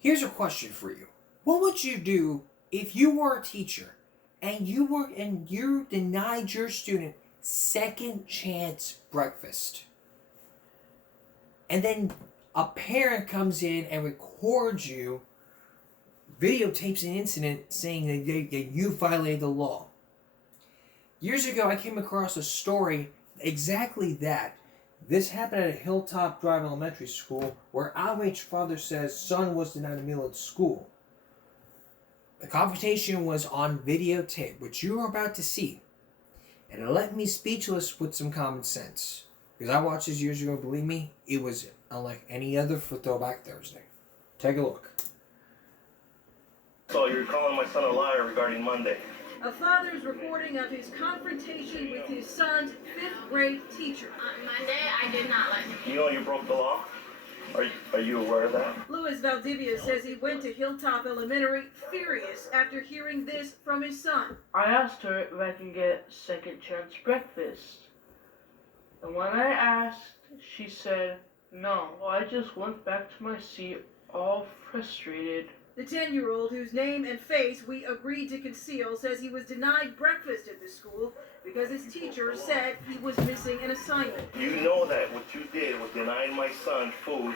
Here's a question for you. What would you do if you were a teacher and you denied your student second chance breakfast? And then a parent comes in and records you, videotapes an incident saying that you violated the law. Years ago, I came across a story exactly that. This happened at a Hilltop Drive Elementary School where outraged father says son was denied a meal at school. The confrontation was on videotape, which you are about to see. And it left me speechless with some common sense. Because I watched this years ago, believe me, it was unlike any other for Throwback Thursday. Take a look. So you're calling my son a liar regarding Monday. A father's recording of his confrontation with his son's 5th grade teacher. On Monday, I did not let him in. You know you broke the law? Are you aware of that? Louis Valdivia says he went to Hilltop Elementary furious after hearing this from his son. I asked her if I can get second chance breakfast. And when I asked, she said, no. I just went back to my seat all frustrated. The 10-year-old, whose name and face we agreed to conceal, says he was denied breakfast at the school because his teacher said he was missing an assignment. You know that what you did was denying my son food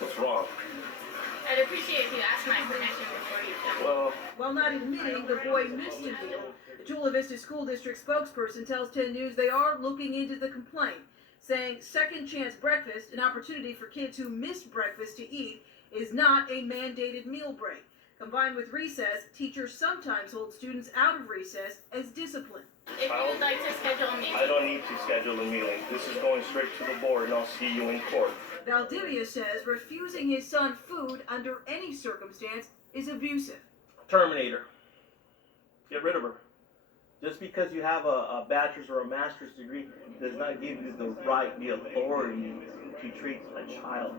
was wrong. I'd appreciate if you asked my permission before you come. Well, While not admitting the boy missed a meal, the Chula Vista School District spokesperson tells 10 News they are looking into the complaint, saying second chance breakfast, an opportunity for kids who missed breakfast to eat, is not a mandated meal break. Combined with recess, teachers sometimes hold students out of recess as discipline. If you would like to schedule a meeting. I don't need to schedule a meeting. This is going straight to the board and I'll see you in court. Valdivia says refusing his son food under any circumstance is abusive. Terminator. Get rid of her. Just because you have a bachelor's or a master's degree does not give you the right, the authority to treat a child.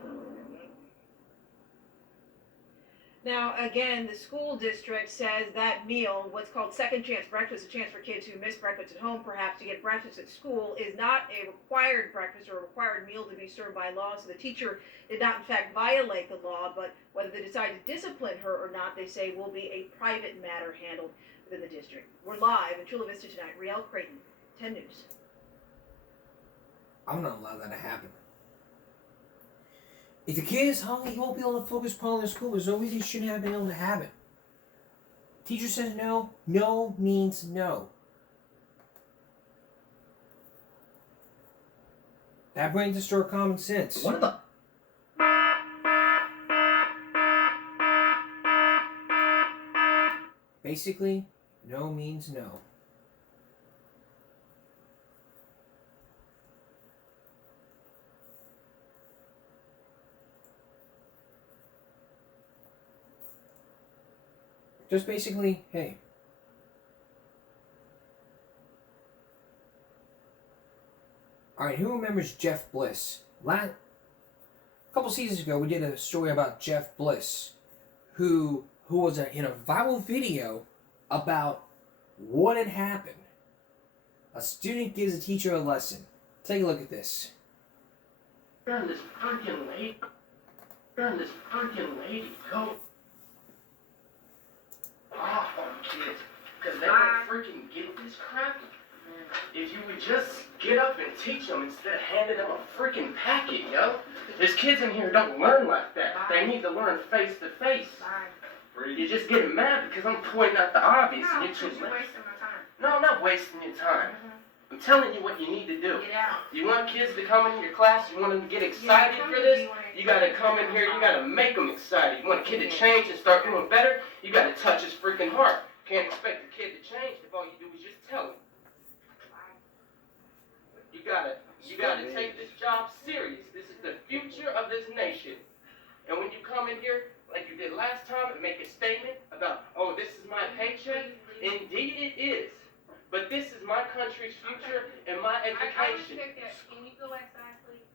Now, again, the school district says that meal, what's called second chance breakfast, a chance for kids who miss breakfast at home perhaps to get breakfast at school, is not a required breakfast or a required meal to be served by law. So the teacher did not, in fact, violate the law, but whether they decide to discipline her or not, they say will be a private matter handled within the district. We're live in Chula Vista tonight. Riel Creighton, 10 News. I'm not allowed that to happen. If the kid is hungry, he won't be able to focus upon their school. There's no reason he shouldn't have been able to have it. Teacher says no. No means no. That brings us to our common sense. What the? Basically, no means no. Just basically, hey. Alright, who remembers Jeff Bliss? A couple seasons ago, we did a story about Jeff Bliss, who was in a viral video about what had happened. A student gives a teacher a lesson. Take a look at this. This freaking lady go off on kids because they don't freaking get this crap. If you would just get up and teach them instead of handing them a freaking packet, yo. There's kids in here who don't learn like that. They need to learn face to face. You're just getting mad because I'm pointing out the obvious. No, and you're you're wasting my time. No, I'm not wasting your time. I'm telling you what you need to do. Get out. You want kids to come into your class, you want them to get excited for this, you gotta come in here, you gotta make them excited. You want a kid to change and start doing better, you gotta touch his freaking heart. Can't expect a kid to change if all you do is just tell him. You gotta take this job serious. This is the future of this nation. And when you come in here, like you did last time, and make a statement about, oh, this is my paycheck, indeed it is. But this is my country's future and my education. I respect that. Can you go outside, please?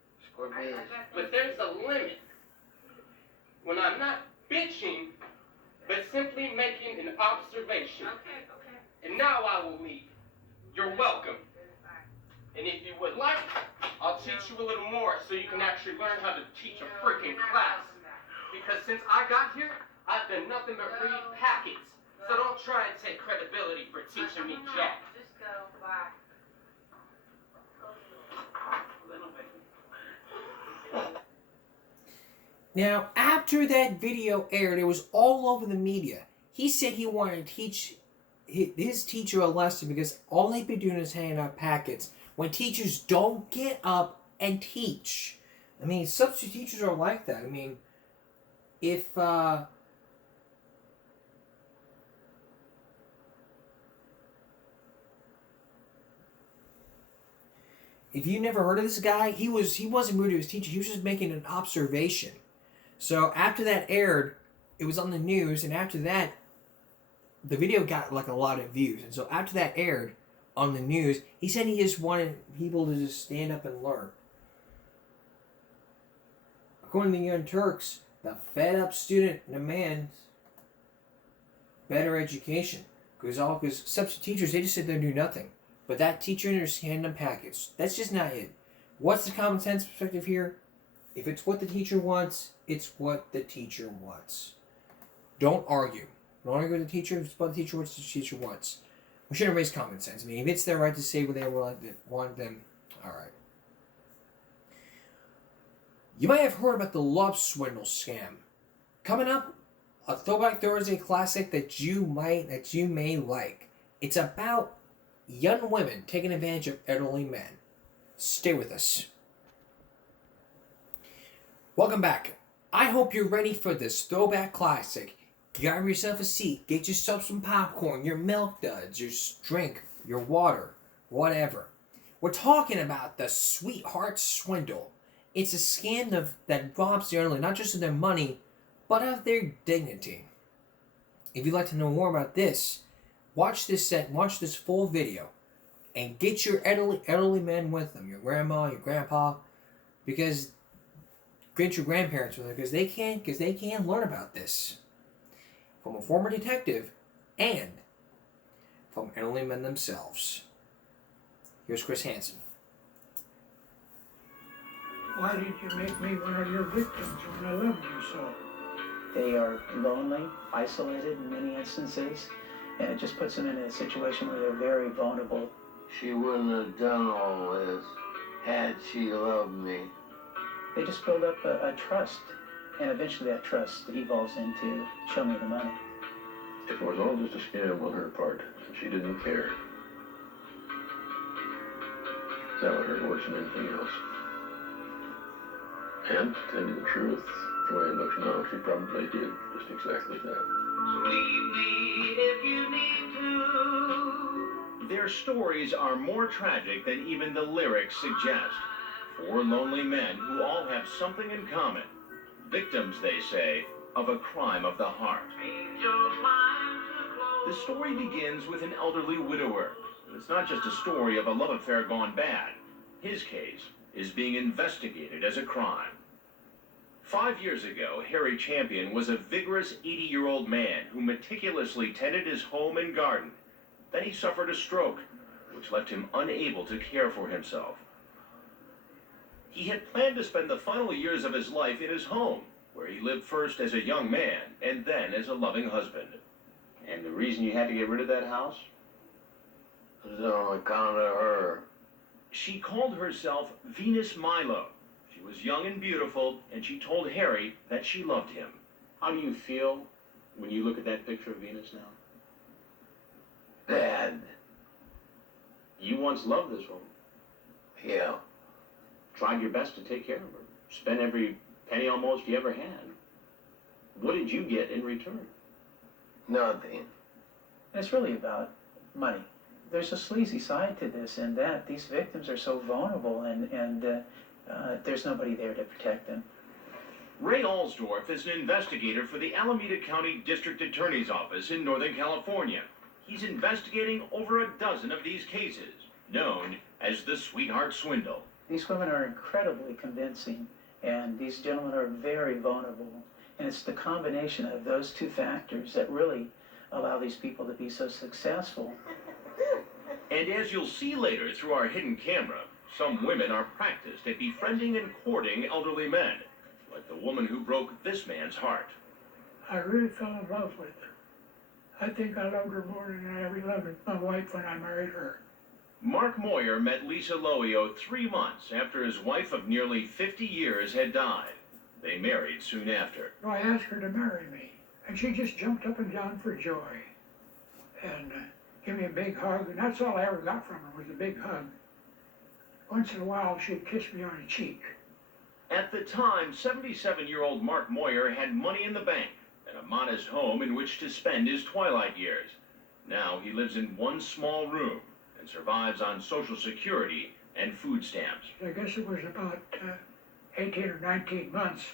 But there's a limit. When I'm not bitching, but simply making an observation. Okay. And now I will leave. You're welcome. And if you would like, I'll teach you a little more so you can actually learn how to teach a freaking class. because since I got here, I've done nothing but read packets. So don't try and take credibility for teaching me jack. Just go. Bye. Now, after that video aired, it was all over the media. He said he wanted to teach his teacher a lesson because all they've been doing is handing out packets when teachers don't get up and teach. I mean, substitute teachers are like that. I mean, if you never heard of this guy, he wasn't rude to his teacher. He was just making an observation. So after that aired, it was on the news, and after that, the video got like a lot of views. And so after that aired on the news, he said he just wanted people to just stand up and learn. According to the Young Turks, the fed up student demands better education. Because substitute teachers, they just sit there and do nothing. But that teacher is handing them packets. That's just not it. What's the common sense perspective here? If it's what the teacher wants, it's what the teacher wants. Don't argue. Don't argue with the teacher. If it's what the teacher wants, the teacher wants. We shouldn't raise common sense. I mean, if it's their right to say what they want, then all right. You might have heard about the love swindle scam. Coming up, a Throwback Thursday classic that you may like. It's about young women taking advantage of elderly men. Stay with us. Welcome back. I hope you're ready for this Throwback classic. Grab yourself a seat, get yourself some popcorn, your milk duds, your drink, your water, whatever. We're talking about the Sweetheart Swindle. It's a scam that robs the elderly not just of their money, but of their dignity. If you'd like to know more about this, watch this full video, and get your elderly men with them, your grandma, your grandpa, get your grandparents with them because they can learn about this from a former detective and from elderly men themselves. Here's Chris Hansen. Why did you make me one of your victims when I loved you so? They are lonely, isolated in many instances, and it just puts them in a situation where they're very vulnerable. She wouldn't have done all this had she loved me. They just build up a trust, and eventually that trust evolves into show me the money. It was all just a scam on her part, and she didn't care. That would hurt worse than anything else. And, to tell you the truth, the way it looks now, she probably did just exactly that. So leave me if you need to. Their stories are more tragic than even the lyrics suggest. Four lonely men who all have something in common. Victims, they say, of a crime of the heart. The story begins with an elderly widower. It's not just a story of a love affair gone bad. His case is being investigated as a crime. 5 years ago, Harry Champion was a vigorous 80-year-old man who meticulously tended his home and garden. Then he suffered a stroke, which left him unable to care for himself. He had planned to spend the final years of his life in his home, where he lived first as a young man and then as a loving husband. And the reason you had to get rid of that house? It was on account of her. She called herself Venus Milo. She was young and beautiful, and she told Harry that she loved him. How do you feel when you look at that picture of Venus now? Bad. You once loved this woman. Yeah. Tried your best to take care of her. Spent every penny almost you ever had. What did you get in return? Nothing. And it's really about money. There's a sleazy side to this in that these victims are so vulnerable and there's nobody there to protect them. Ray Alsdorf is an investigator for the Alameda County District Attorney's Office in Northern California. He's investigating over a dozen of these cases, known as the Sweetheart Swindle. These women are incredibly convincing, and these gentlemen are very vulnerable. And it's the combination of those two factors that really allow these people to be so successful. And as you'll see later through our hidden camera, some women are practiced at befriending and courting elderly men. like the woman who broke this man's heart. I really fell in love with her. I think I loved her more than I ever loved my wife when I married her. Mark Moyer met Lisa Loio 3 months after his wife of nearly 50 years had died. They married soon after. So I asked her to marry me, and she just jumped up and down for joy and gave me a big hug, and that's all I ever got from her was a big hug. Once in a while, she'd kiss me on the cheek. At the time, 77-year-old Mark Moyer had money in the bank and a modest home in which to spend his twilight years. Now he lives in one small room and survives on Social Security and food stamps. I guess it was about 18 or 19 months.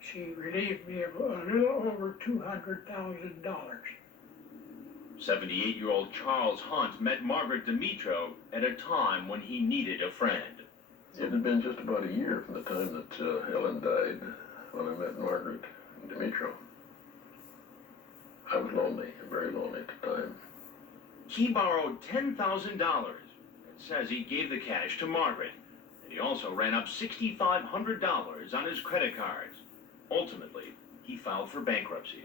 She relieved me of a little over $200,000. 78-year-old Charles Hunt met Margaret Dimitro at a time when he needed a friend. It had been just about a year from the time that Helen died when I met Margaret and Dimitro. I was lonely, very lonely at the time. He borrowed $10,000 and says he gave the cash to Margaret. And he also ran up $6,500 on his credit cards. Ultimately, he filed for bankruptcy.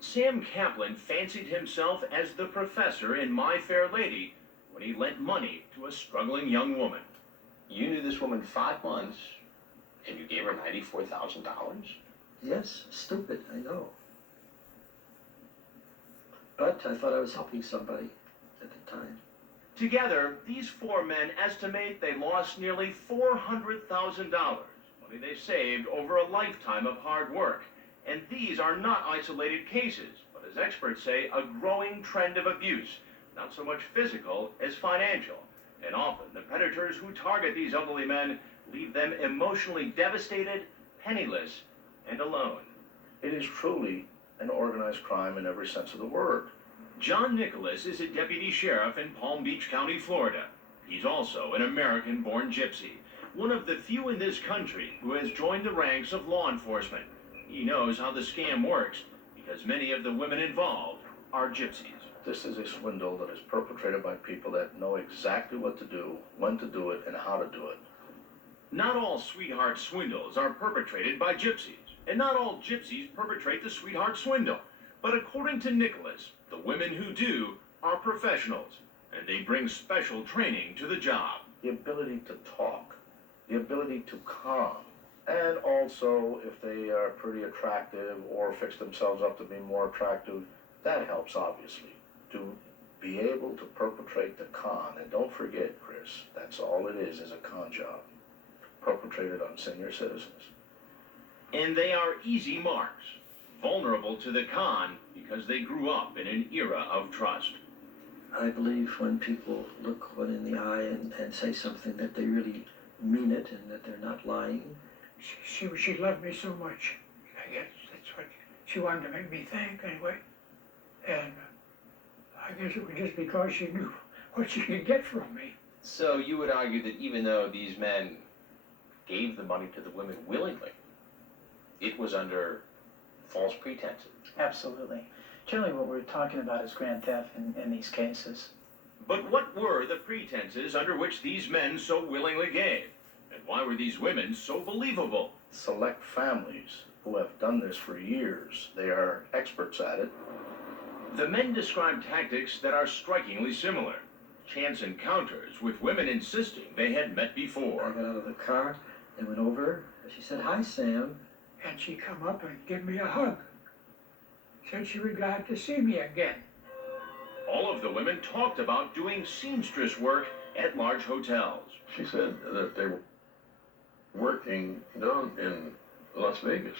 Sam Kaplan fancied himself as the professor in My Fair Lady when he lent money to a struggling young woman. You knew this woman 5 months, and you gave her $94,000? Yes, stupid, I know. But I thought I was helping somebody at the time. Together, these 4 men estimate they lost nearly $400,000, money they saved over a lifetime of hard work. And these are not isolated cases, but as experts say, a growing trend of abuse, not so much physical as financial. And often, the predators who target these elderly men leave them emotionally devastated, penniless, and alone. It is truly an organized crime in every sense of the word. John Nicholas is a deputy sheriff in Palm Beach County, Florida. He's also an American-born gypsy, one of the few in this country who has joined the ranks of law enforcement. He knows how the scam works because many of the women involved are gypsies. This is a swindle that is perpetrated by people that know exactly what to do, when to do it, and how to do it. Not all sweetheart swindles are perpetrated by gypsies, and not all gypsies perpetrate the sweetheart swindle. But according to Nicholas, the women who do are professionals, and they bring special training to the job. The ability to talk, the ability to calm, and also if they are pretty attractive or fix themselves up to be more attractive, that helps obviously. To be able to perpetrate the con, and don't forget, Chris, that's all it is a con job, perpetrated on senior citizens. And they are easy marks, vulnerable to the con because they grew up in an era of trust. I believe when people look one in the eye and say something that they really mean it and that they're not lying. She loved me so much. I guess that's what she wanted to make me think anyway. And I guess it was just because she knew what she could get from me. So you would argue that even though these men gave the money to the women willingly, it was under false pretenses? Absolutely. Generally what we're talking about is grand theft in these cases. But what were the pretenses under which these men so willingly gave? And why were these women so believable? Select families who have done this for years. They are experts at it. The men describe tactics that are strikingly similar. Chance encounters with women insisting they had met before. I got out of the car and went over. She said, "Hi, Sam." And she come up and give me a hug. Said she was glad to see me again. All of the women talked about doing seamstress work at large hotels. She said that they were working down in Las Vegas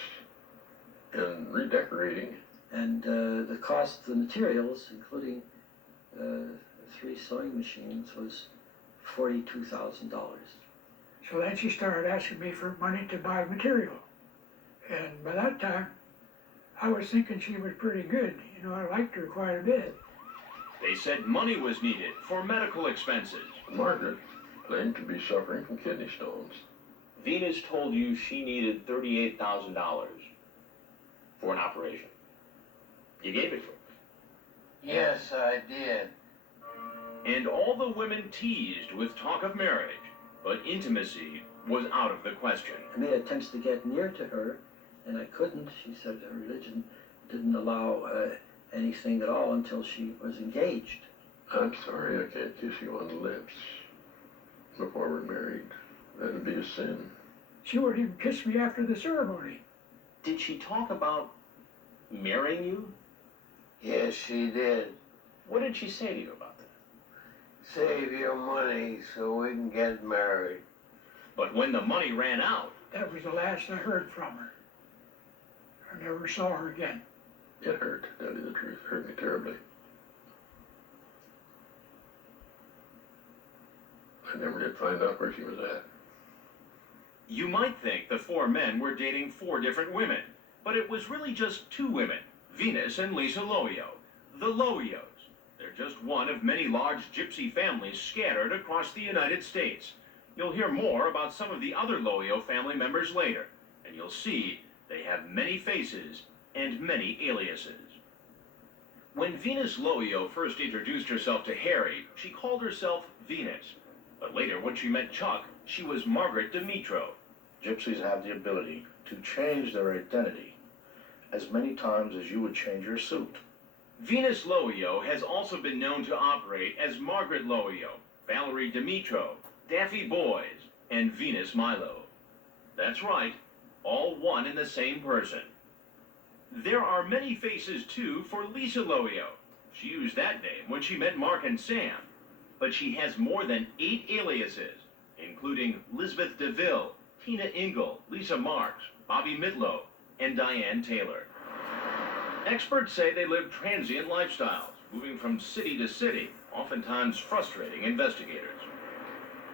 and redecorating. And the cost of the materials, including 3 sewing machines, was $42,000. So then she started asking me for money to buy material. And by that time, I was thinking she was pretty good. You know, I liked her quite a bit. They said money was needed for medical expenses. Margaret claimed to be suffering from kidney stones. Venus told you she needed $38,000 for an operation. You gave it to her. Yes, I did. And all the women teased with talk of marriage, but intimacy was out of the question. I made attempts to get near to her, and I couldn't. She said her religion didn't allow anything at all until she was engaged. I'm sorry I can't kiss you on the lips before we're married. That'd be a sin. She wouldn't even kiss me after the ceremony. Did she talk about marrying you? Yes, she did. What did she say to you about that? Save your money so we can get married. But when the money ran out, That was the last I heard from her. I never saw her again. It hurt, to tell you the truth. It hurt me terribly. I never did find out where she was at. you might think the four men were dating four different women, but it was really just two women, Venus and Lisa Loio, the Loios. They're just one of many large gypsy families scattered across the United States. You'll hear more about some of the other Loio family members later, and you'll see they have many faces and many aliases. When Venus Loio first introduced herself to Harry, she called herself Venus. But later, when she met Chuck, she was Margaret Dimitro. Gypsies have the ability to change their identity as many times as you would change your suit. Venus Loio has also been known to operate as Margaret Loio, Valerie Dimitro, Daffy Boys, and Venus Milo. That's right, all one and the same person. There are many faces, too, for Lisa Loio. She used that name when she met Mark and Sam. But she has more than 8 aliases, including Lisbeth DeVille, Tina Ingle, Lisa Marks, Bobby Midlow, and Diane Taylor. Experts say they live transient lifestyles, moving from city to city, oftentimes frustrating investigators.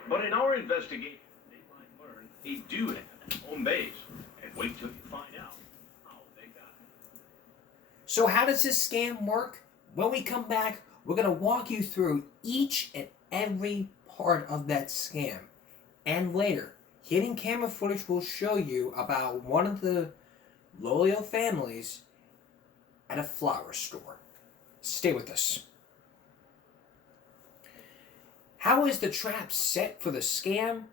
But in our investigation, they might learn they do have a home base, and wait till you find out how they got it. So how does this scam work? When we come back, we're going to walk you through each and every part of that scam. And later, hidden camera footage will show you about one of the Loio families at a flower store. Stay with us. How is the trap set for the scam?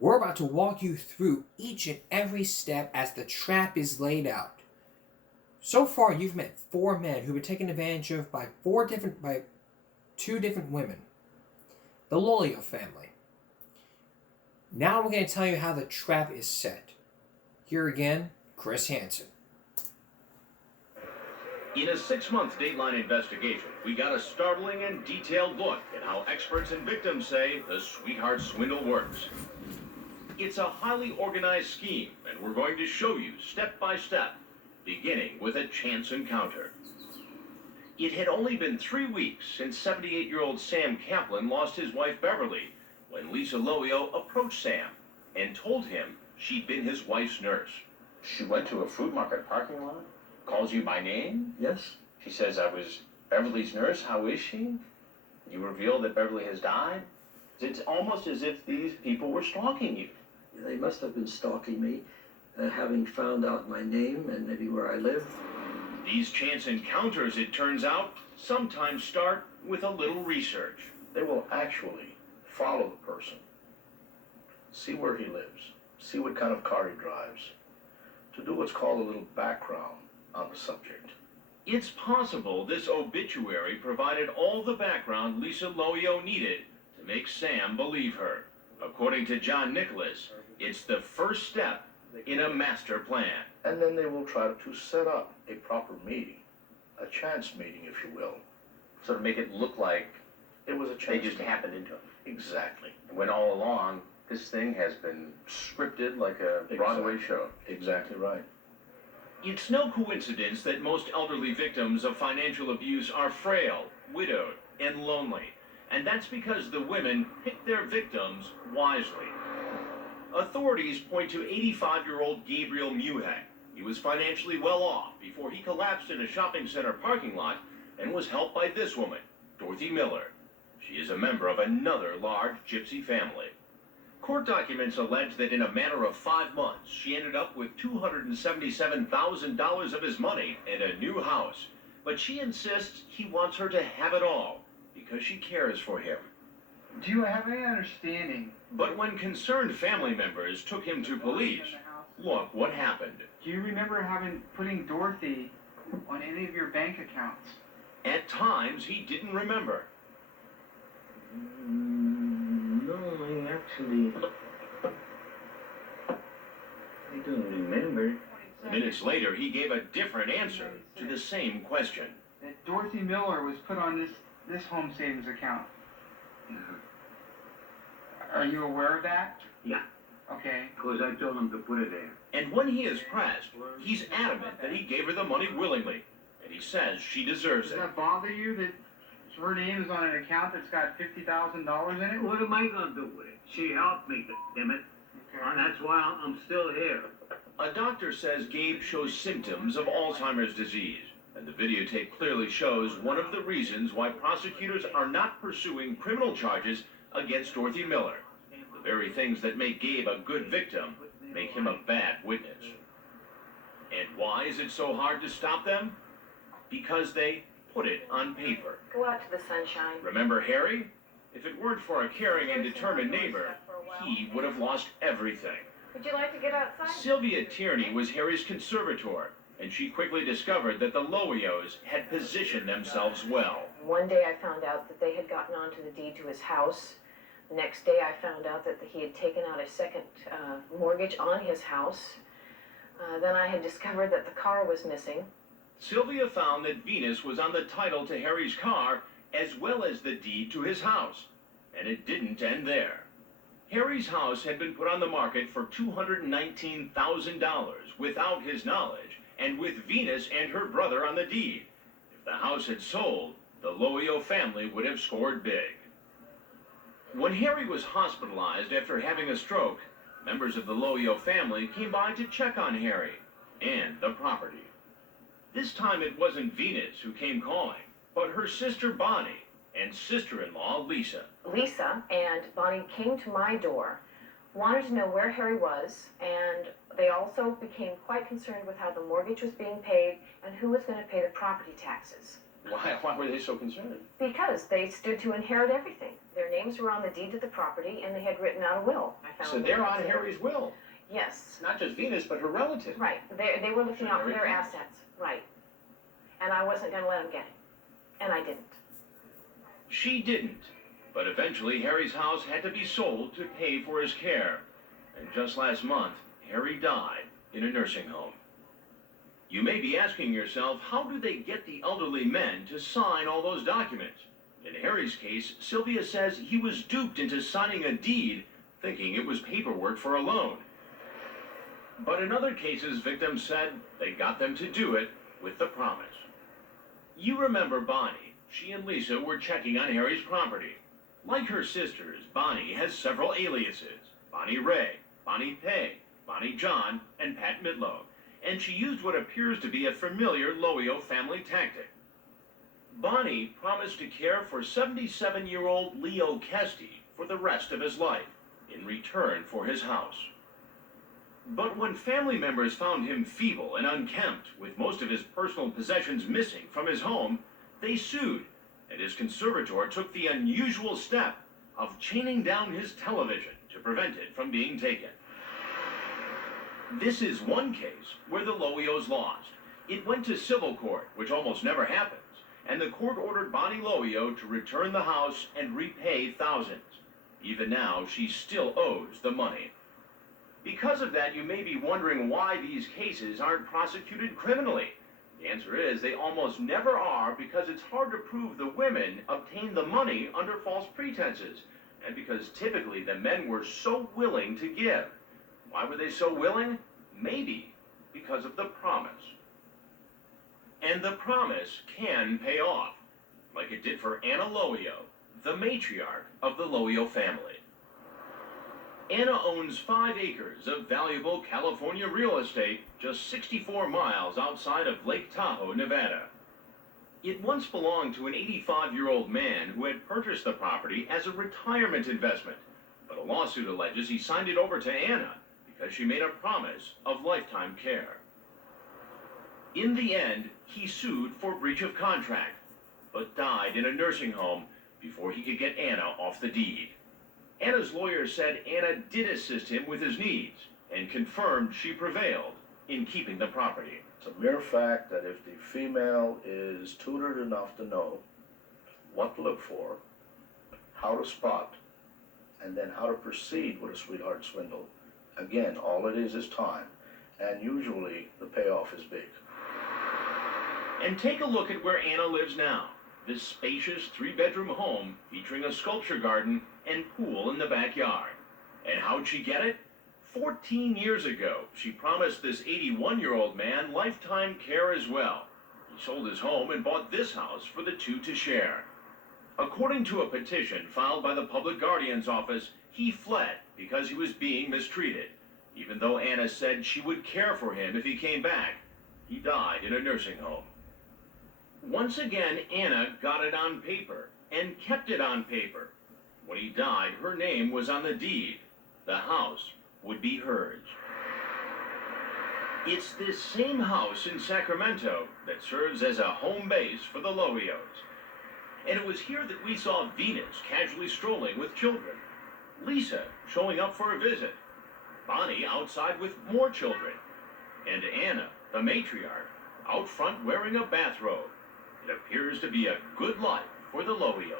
We're about to walk you through each and every step as the trap is laid out. So far, you've met 4 men who've been taken advantage of by 2 different women. The Loio family. Now we're going to tell you how the trap is set. Here again, Chris Hansen. In a 6-month Dateline investigation, we got a startling and detailed look at how experts and victims say the sweetheart swindle works. It's a highly organized scheme, and we're going to show you step by step, beginning with a chance encounter. It had only been 3 weeks since 78-year-old Sam Kaplan lost his wife Beverly when Lisa Loio approached Sam and told him she'd been his wife's nurse. She went to a fruit market parking lot? Calls you by name? Yes. She says, I was Beverly's nurse. How is she? You reveal that Beverly has died? It's almost as if these people were stalking you. They must have been stalking me, having found out my name and maybe where I live. These chance encounters, it turns out, sometimes start with a little research. They will actually follow the person, see where he lives, see what kind of car he drives, to do what's called a little background on the subject. It's possible this obituary provided all the background Lisa Loio needed to make Sam believe her. According to John Nicholas, it's the first step in a master plan. And then they will try to set up a proper meeting, a chance meeting, if you will. So to make it look like it was a chance they just meeting. happened into it. Exactly. When all along, this thing has been scripted like a Broadway show. Exactly right. It's no coincidence that most elderly victims of financial abuse are frail, widowed, and lonely. And that's because the women pick their victims wisely. Authorities point to 85-year-old Gabriel Muhek. He was financially well off before he collapsed in a shopping center parking lot and was helped by this woman, Dorothy Miller. She is a member of another large gypsy family. Court documents allege that in a matter of 5 months, she ended up with $277,000 of his money and a new house. But she insists he wants her to have it all because she cares for him. Do you have any understanding? But when concerned family members took him to police, look what happened. Do you remember putting Dorothy on any of your bank accounts? At times, he didn't remember. No, I don't remember. Minutes later, he gave a different answer to the same question. That Dorothy Miller was put on this home savings account. Are you aware of that? Yeah. Okay. Because I told him to put it there. And when he is pressed, he's adamant that he gave her the money willingly, and he says she deserves Does it. that bother you that her name is on an account that's got $50,000 in it? What am I gonna do with it? She helped me, damn it. Okay. And that's why I'm still here. A doctor says Gabe shows symptoms of Alzheimer's disease, and the videotape clearly shows one of the reasons why prosecutors are not pursuing criminal charges against Dorothy Miller. The very things that make Gabe a good victim make him a bad witness. And why is it so hard to stop them? Because they put it on paper. Go out to the sunshine. Remember Harry? If it weren't for a caring and determined neighbor, he would have lost everything. Would you like to get outside? Sylvia Tierney was Harry's conservator, and she quickly discovered that the Lowios had positioned themselves well. One day I found out that they had gotten onto the deed to his house. The next day I found out that he had taken out a second mortgage on his house. Then I had discovered that the car was missing. Sylvia found that Venus was on the title to Harry's car as well as the deed to his house. And it didn't end there. Harry's house had been put on the market for $219,000 without his knowledge and with Venus and her brother on the deed. If the house had sold, the Lowio family would have scored big. When Harry was hospitalized after having a stroke, members of the Lowio family came by to check on Harry and the property. This time it wasn't Venus who came calling, but her sister Bonnie and sister-in-law Lisa. Lisa and Bonnie came to my door, wanted to know where Harry was, and they also became quite concerned with how the mortgage was being paid and who was going to pay the property taxes. Why were they so concerned? Because they stood to inherit everything. Their names were on the deed to the property, and they had written out a will. So they're on Harry's will? Yes. Not just Venus, but her relative. Right. They were looking out for their assets. Right. And I wasn't going to let them get it. And I didn't. She didn't. But eventually Harry's house had to be sold to pay for his care. And just last month, Harry died in a nursing home. You may be asking yourself, how do they get the elderly men to sign all those documents? In Harry's case, Sylvia says he was duped into signing a deed, thinking it was paperwork for a loan. But in other cases, victims said they got them to do it with the promise. You remember Bonnie. She and Lisa were checking on Harry's property. Like her sisters, Bonnie has several aliases. Bonnie Ray, Bonnie Pay, Bonnie John, and Pat Midlow. And she used what appears to be a familiar Lowio family tactic. Bonnie promised to care for 77-year-old Leo Kesty for the rest of his life, in return for his house. But when family members found him feeble and unkempt, with most of his personal possessions missing from his home, they sued, and his conservator took the unusual step of chaining down his television to prevent it from being taken. This is one case where the Lowios lost. It went to civil court, which almost never happens, and the court ordered Bonnie Lowio to return the house and repay thousands. Even now, she still owes the money. Because of that, you may be wondering why these cases aren't prosecuted criminally. The answer is they almost never are, because it's hard to prove the women obtained the money under false pretenses, and because typically the men were so willing to give. Why were they so willing? Maybe because of the promise. And the promise can pay off, like it did for Anna Lowio, the matriarch of the Lowio family. Anna owns 5 acres of valuable California real estate just 64 miles outside of Lake Tahoe, Nevada. It once belonged to an 85-year-old man who had purchased the property as a retirement investment, but a lawsuit alleges he signed it over to Anna because she made a promise of lifetime care. In the end, he sued for breach of contract, but died in a nursing home before he could get Anna off the deed. Anna's lawyer said Anna did assist him with his needs and confirmed she prevailed in keeping the property. It's a mere fact that if the female is tutored enough to know what to look for, how to spot, and then how to proceed with a sweetheart swindle, again, all it is time, and usually the payoff is big. And take a look at where Anna lives now. This spacious 3-bedroom home featuring a sculpture garden and pool in the backyard. And how'd she get it? 14 years ago, she promised this 81-year-old man lifetime care as well. He sold his home and bought this house for the two to share. According to a petition filed by the Public Guardian's Office, he fled because he was being mistreated. Even though Anna said she would care for him if he came back, he died in a nursing home. Once again, Anna got it on paper and kept it on paper. When he died, her name was on the deed. The house would be hers. It's this same house in Sacramento that serves as a home base for the Lowios. And it was here that we saw Venus casually strolling with children, Lisa showing up for a visit, Bonnie outside with more children, and Anna, the matriarch, out front wearing a bathrobe. It appears to be a good life for the Lowios.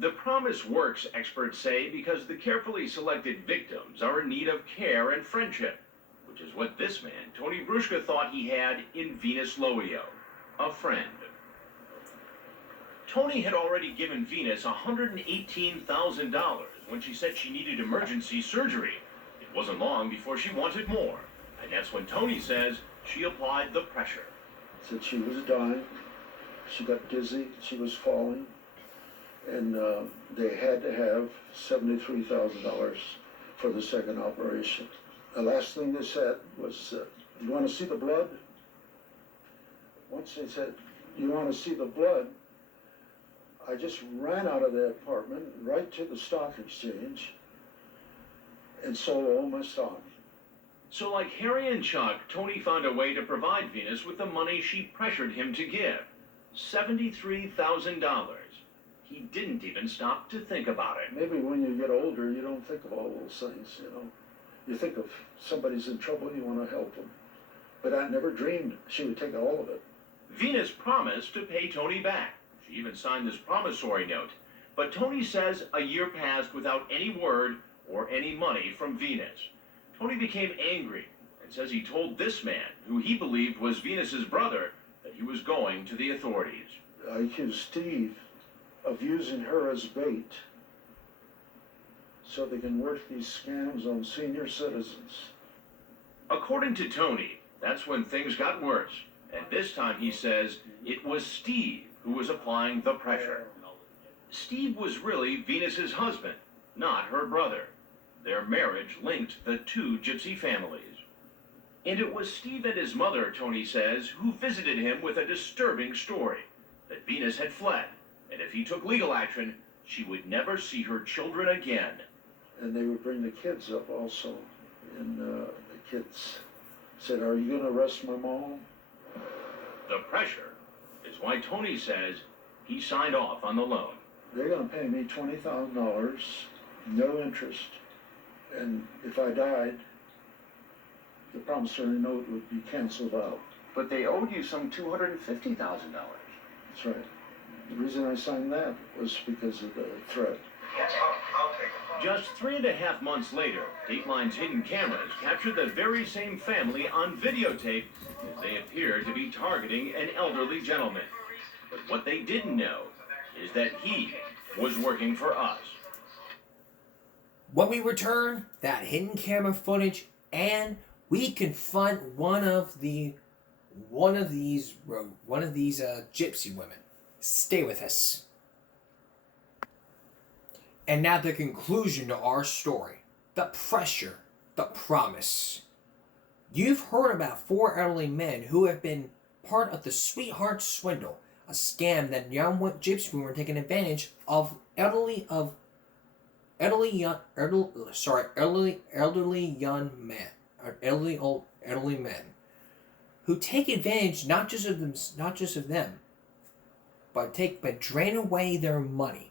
The promise works, experts say, because the carefully selected victims are in need of care and friendship, which is what this man, Tony Bruschka, thought he had in Venus Lowio, a friend. Tony had already given Venus $118,000 when she said she needed emergency surgery. It wasn't long before she wanted more, and that's when Tony says she applied the pressure. Said she was dying, she got dizzy, she was falling, and they had to have $73,000 for the second operation. The last thing they said was, you want to see the blood? Once they said, you want to see the blood, I just ran out of the apartment right to the stock exchange and sold all my stock. So like Harry and Chuck, Tony found a way to provide Venus with the money she pressured him to give, $73,000. He didn't even stop to think about it. Maybe when you get older, you don't think of all those things, you know. You think of somebody's in trouble, you want to help them. But I never dreamed she would take all of it. Venus promised to pay Tony back. She even signed this promissory note. But Tony says a year passed without any word or any money from Venus. Tony became angry and says he told this man, who he believed was Venus's brother, that he was going to the authorities. I accused Steve of using her as bait so they can work these scams on senior citizens. According to Tony, that's when things got worse. And this time he says it was Steve who was applying the pressure. Steve was really Venus's husband, not her brother. Their marriage linked the two gypsy families. And it was Steve and his mother, Tony says, who visited him with a disturbing story, that Venus had fled, and if he took legal action, she would never see her children again. And they would bring the kids up also, and the kids said, are you going to arrest my mom? The pressure is why Tony says he signed off on the loan. They're going to pay me $20,000, no interest. And if I died, the promissory note would be canceled out. But they owed you some $250,000. That's right. The reason I signed that was because of the threat. Just 3.5 months later, Dateline's hidden cameras captured the very same family on videotape as they appeared to be targeting an elderly gentleman. But what they didn't know is that he was working for us. When we return, that hidden camera footage, and we confront one of these gypsy women. Stay with us. And now the conclusion to our story. The pressure. The promise. You've heard about 4 elderly men who have been part of the Sweetheart Swindle, a scam that young gypsy women were taking advantage of elderly men who take advantage not just of them, but drain away their money.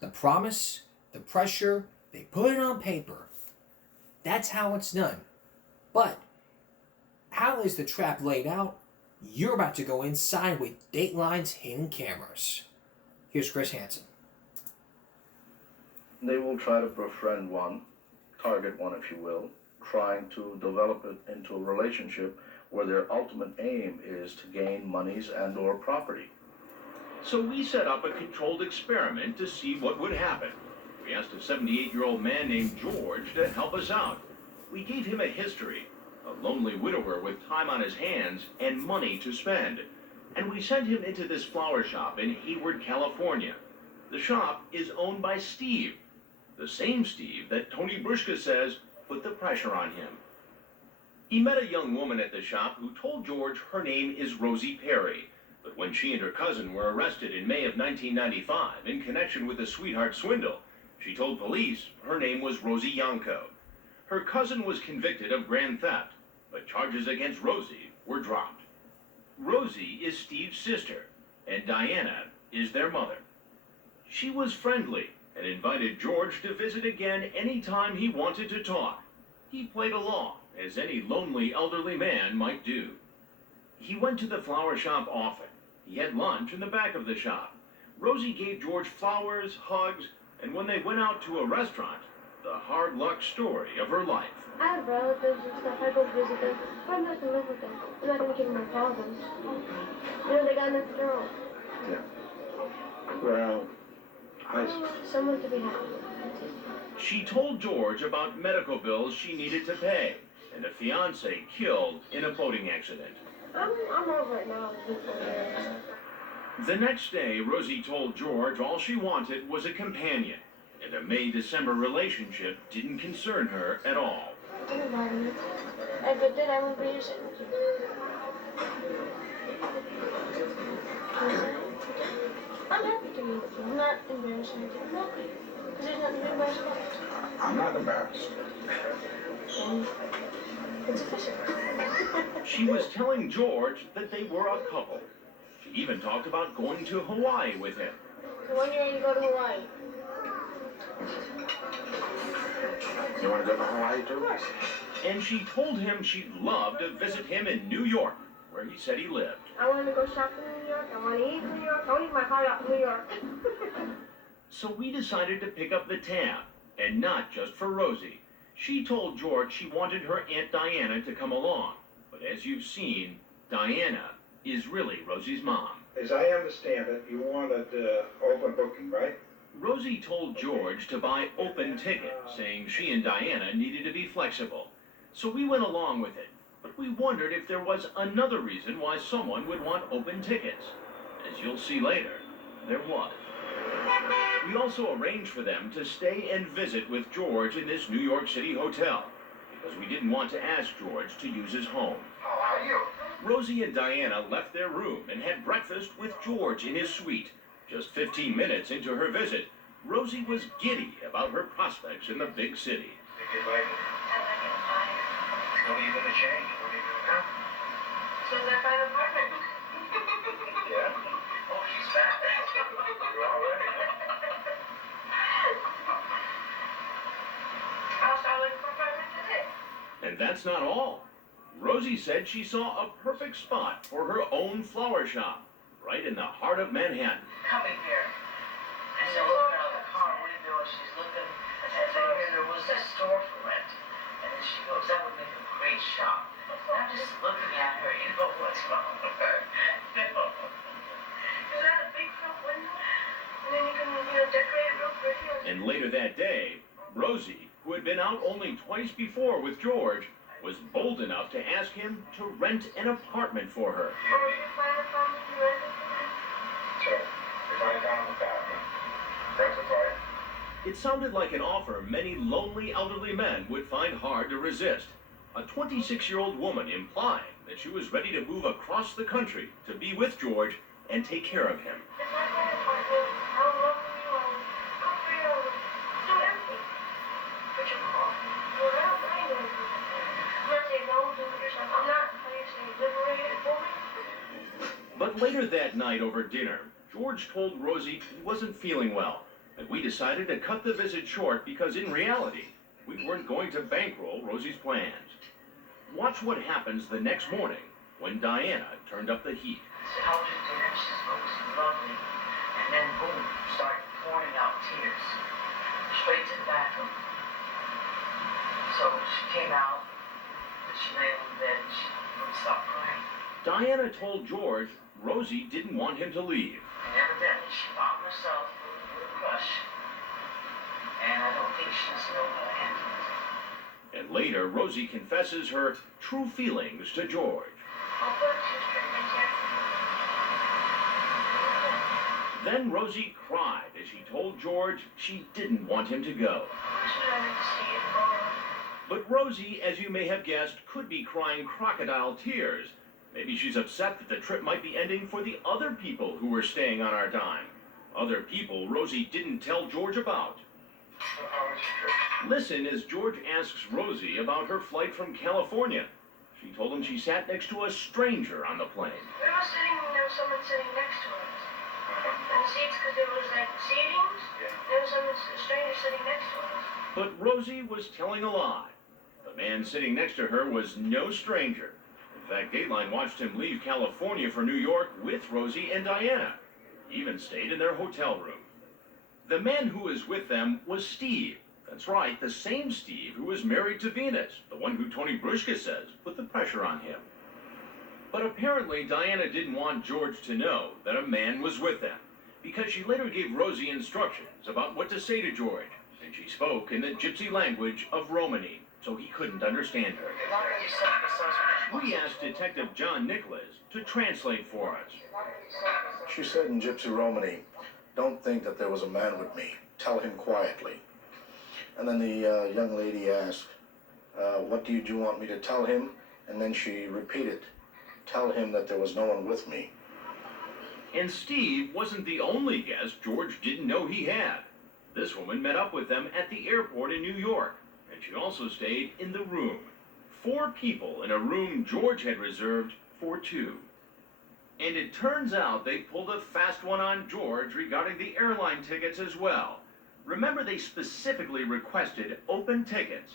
The promise, the pressure, they put it on paper. That's how it's done. But how is the trap laid out? You're about to go inside with Dateline's hidden cameras. Here's Chris Hansen. They will try to befriend one, target one if you will, trying to develop it into a relationship where their ultimate aim is to gain monies and or property. So we set up a controlled experiment to see what would happen. We asked a 78-year-old man named George to help us out. We gave him a history, a lonely widower with time on his hands and money to spend. And we sent him into this flower shop in Hayward, California. The shop is owned by Steve, the same Steve that Tony Bruschka says put the pressure on him. He met a young woman at the shop who told George her name is Rosie Perry. But when she and her cousin were arrested in May of 1995 in connection with the sweetheart swindle, she told police her name was Rosie Yanko. Her cousin was convicted of grand theft, but charges against Rosie were dropped. Rosie is Steve's sister, and Diana is their mother. She was friendly and invited George to visit again anytime he wanted to talk. He played along, as any lonely elderly man might do. He went to the flower shop often. He had lunch in the back of the shop. Rosie gave George flowers, hugs, and when they went out to a restaurant, the hard luck story of her life. I have relatives and stuff. I go visit them, but I'm not going to live with them. I'm not going to give them my problems. You know, they got enough of their own. Yeah. Well, I want someone to be happy with. She told George about medical bills she needed to pay, and a fiancé killed in a boating accident. I'm over it now. The next day, Rosie told George all she wanted was a companion, and a May-December relationship didn't concern her at all. Don't bother me. If it did, I wouldn't be using it. I'm happy to be with you. I'm not embarrassed or anything. I'm happy. Because there's nothing to be embarrassed about. I'm not embarrassed. And it's official. She was telling George that they were a couple. She even talked about going to Hawaii with him. So when you're ready to go to Hawaii? You want to go to Hawaii too? And she told him she'd love to visit him in New York, where he said he lived. I want to go shopping in New York. I want to eat in New York. I want to eat my heart out in New York. So we decided to pick up the tab, and not just for Rosie. She told George she wanted her Aunt Diana to come along. But as you've seen, Diana is really Rosie's mom. As I understand it, you wanted open booking, right? Rosie told George to buy open ticket, saying she and Diana needed to be flexible. So we went along with it, but we wondered if there was another reason why someone would want open tickets. As you'll see later, there was. We also arranged for them to stay and visit with George in this New York City hotel, because we didn't want to ask George to use his home. How are you? Rosie and Diana left their room and had breakfast with George in his suite. Just 15 minutes into her visit, Rosie was giddy about her prospects in the big city. Did you like it? What are you going to change? What are you going to do? So I find an apartment. Yeah? Oh, she's back. You're all ready. I'll start looking for apartments today. And that's not all. Rosie said she saw a perfect spot for her own flower shop, right in the heart of Manhattan. Coming here, and she's looking out the car window, and she's looking, and then there was this store for rent. And then she goes, that would make a great shop. And I'm just looking at her, you know what's wrong with her. Is that a big front window? And then you can, decorate it real pretty. And later that day, Rosie, who had been out only twice before with George, was bold enough to ask him to rent an apartment for her. Or you find a apartment to rent it? So, if I found an apartment, rent a part. It sounded like an offer many lonely elderly men would find hard to resist. A 26-year-old woman implying that she was ready to move across the country to be with George and take care of him. If I find an apartment, I'll love you, I'll cook for you, I'll do everything. Put your coffee, I don't mind anything. I'm not saying don't do it yourself. I'm not, how do you say, liberated woman. But later that night over dinner, George told Rosie he wasn't feeling well, and we decided to cut the visit short because in reality, we weren't going to bankroll Rosie's plans. Watch what happens the next morning when Diana turned up the heat. So how was your dinner? She says, oh, it was lovely. And then boom, started pouring out tears. Straight to the bathroom. So she came out, and she lay on the bed, and she wouldn't stop crying. Diana told George Rosie didn't want him to leave. And evidently she found herself with a crush. And I don't think she doesn't know how to handle it. And later, Rosie confesses her true feelings to George. I'll put a toothpick in here. Then Rosie cried as she told George she didn't want him to go. Should I see it for? But Rosie, as you may have guessed, could be crying crocodile tears. Maybe she's upset that the trip might be ending for the other people who were staying on our dime. Other people Rosie didn't tell George about. So how was your trip? Listen as George asks Rosie about her flight from California. She told him she sat next to a stranger on the plane. There was someone sitting next to us. And seats, because there was like seatings. Yeah. There was a stranger sitting next to us. But Rosie was telling a lie. The man sitting next to her was no stranger. In fact, Dateline watched him leave California for New York with Rosie and Diana. He even stayed in their hotel room. The man who was with them was Steve. That's right, the same Steve who was married to Venus, the one who Tony Bruschka says put the pressure on him. But apparently Diana didn't want George to know that a man was with them, because she later gave Rosie instructions about what to say to George, and she spoke in the gypsy language of Romany, so he couldn't understand her. We asked Detective John Nicholas to translate for us. She said in Gypsy Romany, don't think that there was a man with me. Tell him quietly. And then the young lady asked, what do you want me to tell him? And then she repeated, tell him that there was no one with me. And Steve wasn't the only guest George didn't know he had. This woman met up with them at the airport in New York, and she also stayed in the room. 4 people in a room George had reserved for 2. And it turns out they pulled a fast one on George regarding the airline tickets as well. Remember, they specifically requested open tickets.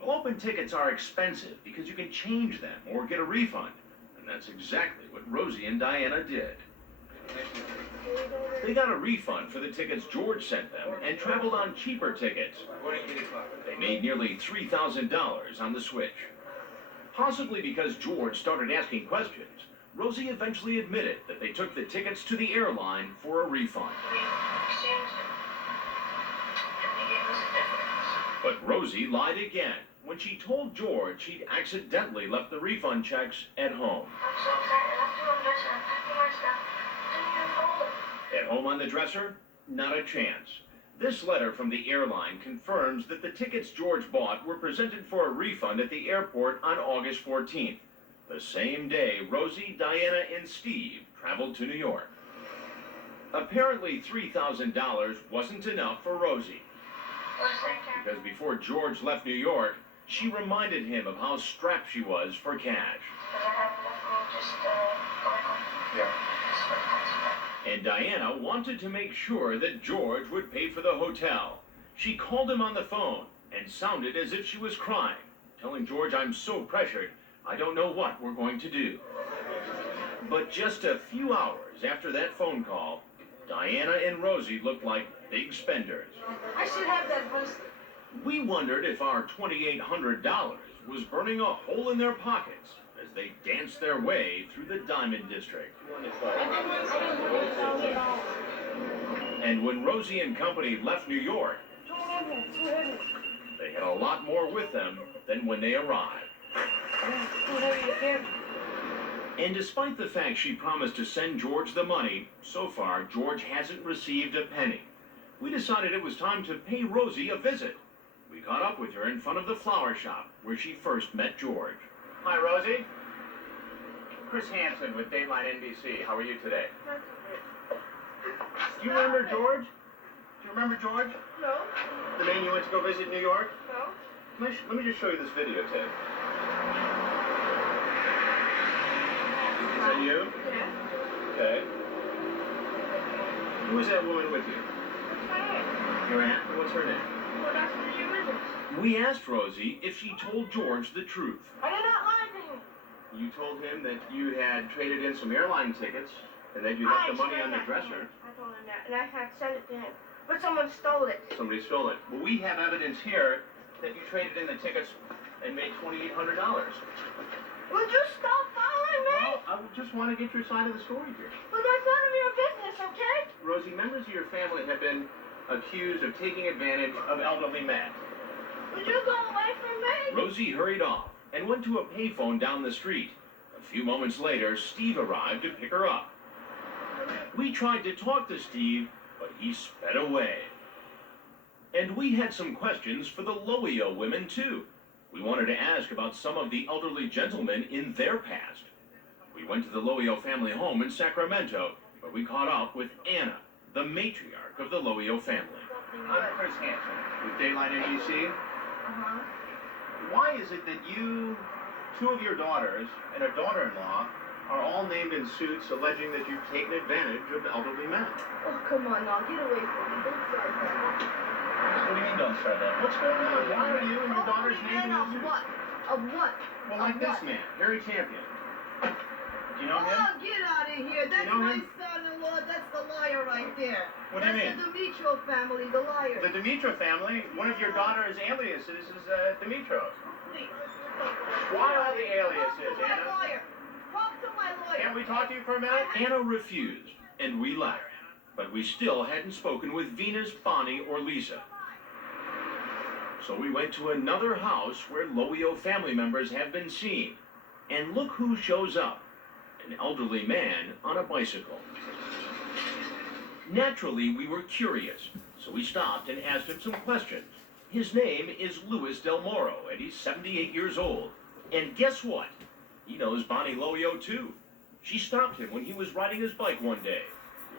Well, open tickets are expensive because you can change them or get a refund. And that's exactly what Rosie and Diana did. They got a refund for the tickets George sent them and traveled on cheaper tickets. They made nearly $3,000 on the switch. Possibly because George started asking questions, Rosie eventually admitted that they took the tickets to the airline for a refund. We exchanged them. And they gave us a difference. But Rosie lied again when she told George she'd accidentally left the refund checks at home. I'm so excited. I left them on the dresser. I'm packing my stuff. Didn't even fold them. At home on the dresser? Not a chance. This letter from the airline confirms that the tickets George bought were presented for a refund at the airport on August 14th, the same day Rosie, Diana, and Steve traveled to New York. Apparently $3,000 wasn't enough for Rosie, because before George left New York, she reminded him of how strapped she was for cash. Because I have enough money just going home. Yeah. And Diana wanted to make sure that George would pay for the hotel. She called him on the phone and sounded as if she was crying, telling George, I'm so pressured, I don't know what we're going to do. But just a few hours after that phone call, Diana and Rosie looked like big spenders. I should have that bracelet. We wondered if our $2,800 was burning a hole in their pockets as they danced their way through the Diamond District. And when Rosie and company left New York, they had a lot more with them than when they arrived. And despite the fact she promised to send George the money, so far George hasn't received a penny. We decided it was time to pay Rosie a visit. We caught up with her in front of the flower shop where she first met George. Hi, Rosie. Chris Hansen with Dateline NBC. How are you today? Do you remember George? Do you remember George? No. The man you went to go visit in New York? No. Let me just show you this videotape. Is that you? Yeah. Okay. Who is that woman with you? Your aunt? What's her name? Well, that's none of your business. We asked Rosie if she told George the truth. I did not lie to him. You told him that you had traded in some airline tickets and that you left the money on the dresser. I told him that, and I had sent it to him. But someone stole it. Somebody stole it. Well, we have evidence here that you traded in the tickets and made $2,800. Would you stop following me? Well, I just want to get your side of the story here. Well, that's none of your business, okay? Rosie, members of your family have been accused of taking advantage of elderly men. Would you go away from me? Rosie hurried off and went to a payphone down the street. A few moments later, Steve arrived to pick her up. We tried to talk to Steve, but he sped away. And we had some questions for the Loio women, too. We wanted to ask about some of the elderly gentlemen in their past. We went to the Loio family home in Sacramento, where we caught up with Anna, the matriarch of the Loio family. I'm Chris Hansen with Daylight NBC. Uh-huh. Why is it that you, two of your daughters, and a daughter-in-law are all named in suits alleging that you've taken advantage of elderly men? Oh, come on now, get away from me. Don't start that. What do you mean don't start that? What's going on? Why are you and your daughters named in Of suits? what? Of what? Well, like this man, Harry Champion. Do you know him? Oh, get out of here. That's know my him? son-in-law. That's the liar right there. What do you mean? That's the Dimitro family, the liar. The Dimitra family, one of your daughter's aliases is Dimitros. Please. Why are the aliases, Talk to my Anna? lawyer. Talk to my lawyer. Can't we talk to you for a minute? Anna refused, and we left. But we still hadn't spoken with Venus, Bonnie, or Lisa. So we went to another house where Loio family members have been seen. And look who shows up. An elderly man on a bicycle. Naturally, we were curious, so we stopped and asked him some questions. His name is Luis Del Moro, and he's 78 years old. And guess what? He knows Bonnie Loio, too. She stopped him when he was riding his bike one day.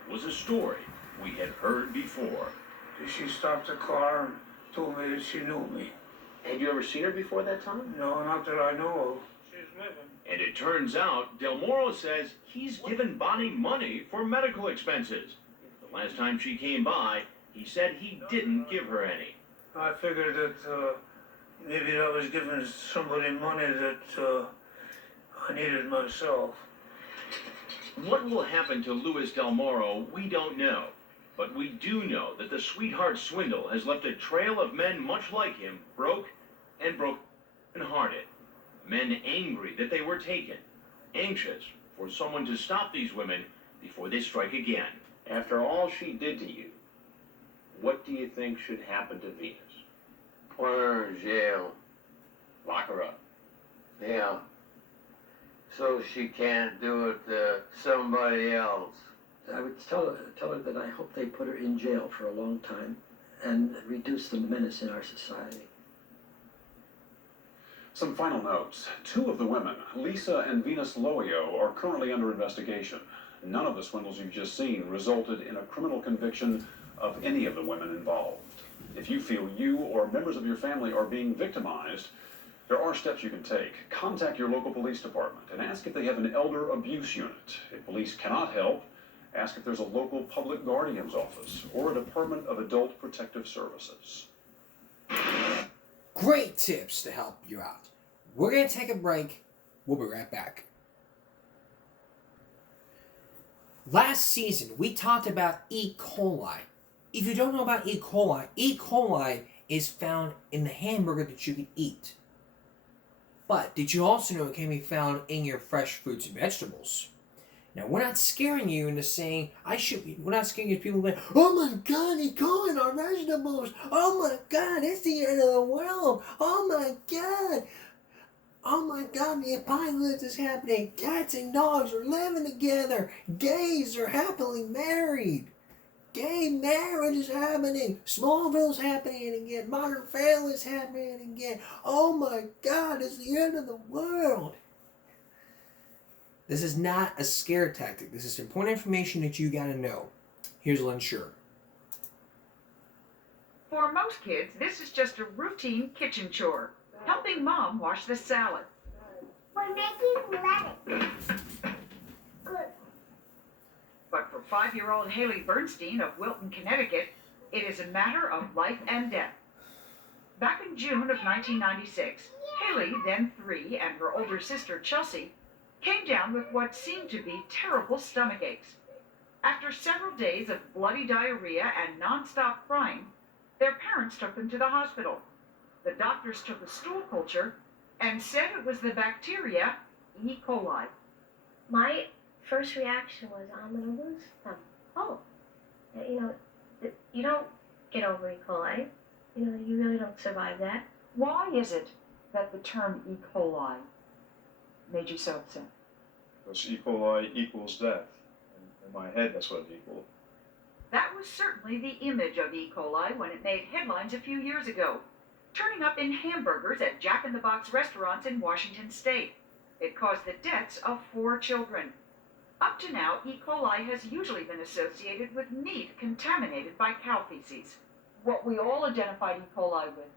It was a story we had heard before. She stopped the car and told me that she knew me. Had you ever seen her before that time? No, not that I know of. And it turns out, Del Moro says he's given Bonnie money for medical expenses. The last time she came by, he said he didn't give her any. I figured that maybe I was giving somebody money that I needed myself. What will happen to Luis Del Moro, we don't know. But we do know that the sweetheart Swindle has left a trail of men much like him, broke and broken-hearted. Men angry that they were taken, anxious for someone to stop these women before they strike again. After all she did to you, what do you think should happen to Venus? Put her in jail. Lock her up. Yeah. So she can't do it to somebody else. I would tell her that I hope they put her in jail for a long time and reduce the menace in our society. Some final notes. Two of the women, Lisa and Venus Loio, are currently under investigation. None of the swindles you've just seen resulted in a criminal conviction of any of the women involved. If you feel you or members of your family are being victimized, there are steps you can take. Contact your local police department and ask if they have an elder abuse unit. If police cannot help, ask if there's a local public guardian's office or a Department of Adult Protective Services. Great tips to help you out. We're going to take a break. We'll be right back. Last season, we talked about E. coli. If you don't know about E. coli is found in the hamburger that you can eat. But did you also know it can be found in your fresh fruits and vegetables? Now, we're not scaring you into saying, we're not scaring you people like, oh my God, E. coli in our vegetables. Oh my God, it's the end of the world. Oh my God. Oh my God, the apocalypse is happening. Cats and dogs are living together. Gays are happily married. Gay marriage is happening. Smallville's happening again. Modern Family's happening again. Oh my God, it's the end of the world. This is not a scare tactic. This is important information that you gotta know. Here's Lynn Shure. For most kids, this is just a routine kitchen chore. Helping mom wash the salad. We're making lettuce. Good. But for 5-year-old Haley Bernstein of Wilton, Connecticut, it is a matter of life and death. Back in June of 1996, Haley, then 3, and her older sister Chelsea came down with what seemed to be terrible stomach aches. After several days of bloody diarrhea and nonstop crying, their parents took them to the hospital. The doctors took a stool culture and said it was the bacteria E. coli. My first reaction was, I'm going to lose them. Oh, you know, you don't get over E. coli. You know, you really don't survive that. Why is it that the term E. coli made you so upset? Because E. coli equals death. In my head, that's what it equaled. That was certainly the image of E. coli when it made headlines a few years ago, turning up in hamburgers at Jack in the Box restaurants in Washington state. It caused the deaths of 4 children. Up to now, E. coli has usually been associated with meat contaminated by cow feces. What we all identified E. coli with,